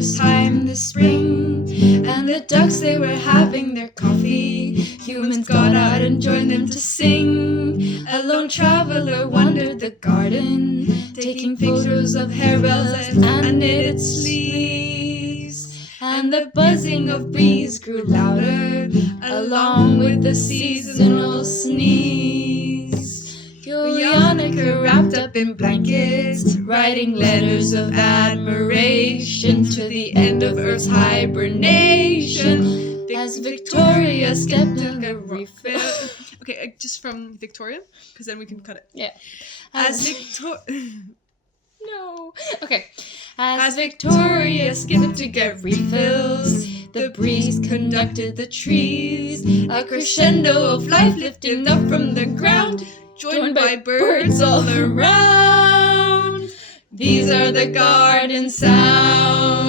first time this spring, and the ducks, they were having their coffee. Humans got out and joined them to sing. A lone traveler wandered the garden, taking photos of harebells and knitted sleeves. And the buzzing of bees grew louder, along with the seasonal sneeze. Jojanneke, wrapped up in blankets, writing letters of admiration to the end of Earth's hibernation. As Viktorija stepped in the refill. Okay, just from Victoria, because then we can cut it. Yeah. As Victoria... No. Okay. As Viktorija skipped to get refills, the breeze conducted the trees, a crescendo of life lifting up from the ground, joined by birds all around. These are the garden sounds.